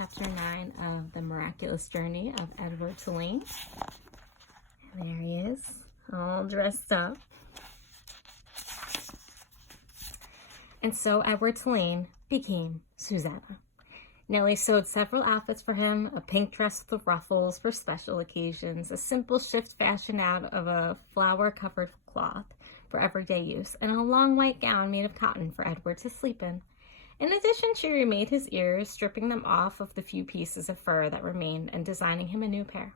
chapter 9 of The Miraculous Journey of Edward Tulane. And there he is, all dressed up. And so Edward Tulane became Susanna. Nellie sewed several outfits for him, a pink dress with ruffles for special occasions, a simple shift fashioned out of a flower-covered cloth for everyday use, and a long white gown made of cotton for Edward to sleep in. In addition, she remade his ears, stripping them off of the few pieces of fur that remained and designing him a new pair.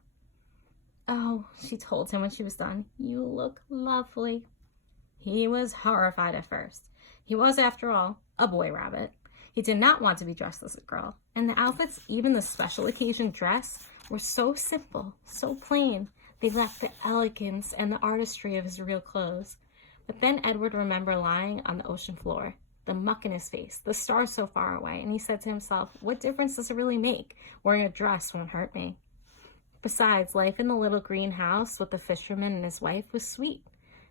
"Oh," she told him when she was done, "you look lovely." He was horrified at first. He was, after all, a boy rabbit. He did not want to be dressed as a girl, and the outfits, even the special occasion dress, were so simple, so plain, they lacked the elegance and the artistry of his real clothes. But then Edward remembered lying on the ocean floor, the muck in his face, the stars so far away, and he said to himself, what difference does it really make? Wearing a dress won't hurt me. Besides, life in the little green house with the fisherman and his wife was sweet.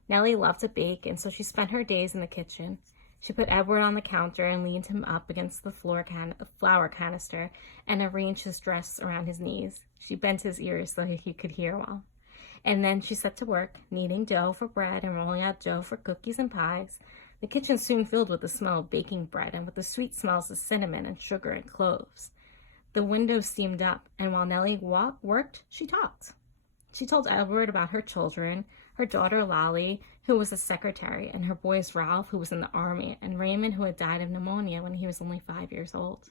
Nellie loved to bake, and so she spent her days in the kitchen. She put Edward on the counter and leaned him up against the flour canister and arranged his dress around his knees. She bent his ears so he could hear well. And then she set to work, kneading dough for bread and rolling out dough for cookies and pies. The kitchen soon filled with the smell of baking bread and with the sweet smells of cinnamon and sugar and cloves. The windows steamed up, and while Nellie worked, she talked. She told Edward about her children, her daughter Lolly, who was a secretary, and her boys Ralph, who was in the army, and Raymond, who had died of pneumonia when he was only 5 years old.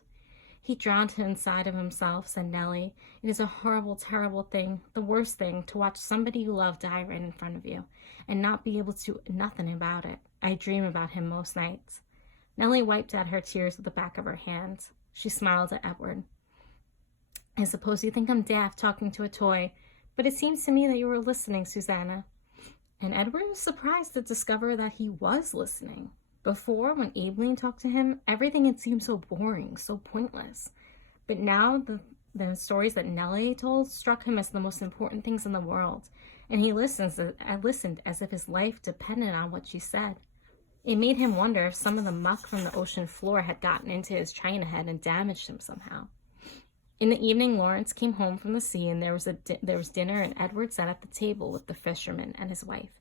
He drowned inside of himself, said Nellie. It is a horrible, terrible thing, the worst thing, to watch somebody you love die right in front of you, and not be able to do nothing about it. I dream about him most nights. Nellie wiped out her tears with the back of her hand. She smiled at Edward. I suppose you think I'm daft talking to a toy, but it seems to me that you were listening, Susanna. And Edward was surprised to discover that he was listening. Before, when Abeline talked to him, everything had seemed so boring, so pointless. But now the stories that Nellie told struck him as the most important things in the world, and he listened as if his life depended on what she said. It made him wonder if some of the muck from the ocean floor had gotten into his china head and damaged him somehow. In the evening, Lawrence came home from the sea, and there was dinner, and Edward sat at the table with the fisherman and his wife.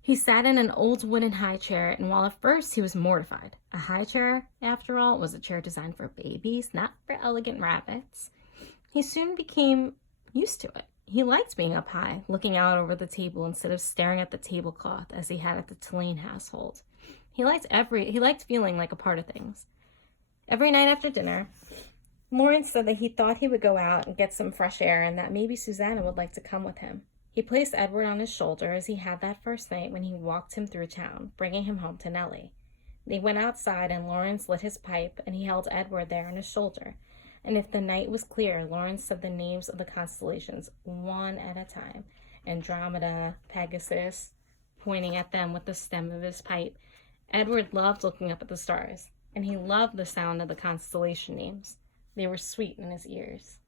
He sat in an old wooden high chair, and while at first he was mortified, a high chair, after all, was a chair designed for babies, not for elegant rabbits, he soon became used to it. He liked being up high, looking out over the table instead of staring at the tablecloth as he had at the Tulane household. He liked feeling like a part of things. Every night after dinner, Lawrence said that he thought he would go out and get some fresh air and that maybe Susanna would like to come with him. He placed Edward on his shoulder as he had that first night when he walked him through town, bringing him home to Nellie. They went outside and Lawrence lit his pipe and he held Edward there on his shoulder. And if the night was clear, Lawrence said the names of the constellations one at a time. Andromeda, Pegasus, pointing at them with the stem of his pipe. Edward loved looking up at the stars, and he loved the sound of the constellation names. They were sweet in his ears.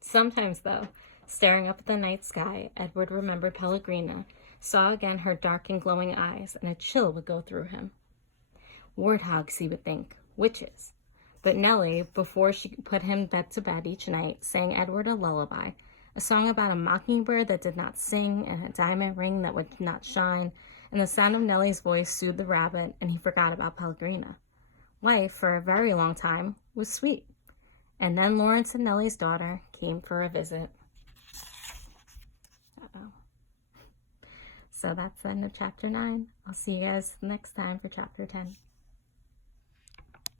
Sometimes, though, staring up at the night sky, Edward remembered Pellegrina, saw again her dark and glowing eyes, and a chill would go through him. Warthogs, he would think, witches. But Nellie, before she put him to bed each night, sang Edward a lullaby, a song about a mockingbird that did not sing, and a diamond ring that would not shine, and the sound of Nellie's voice soothed the rabbit, and he forgot about Pellegrina. Life, for a very long time, was sweet. And then Lawrence and Nellie's daughter came for a visit. So that's the end of chapter 9. I'll see you guys next time for chapter 10.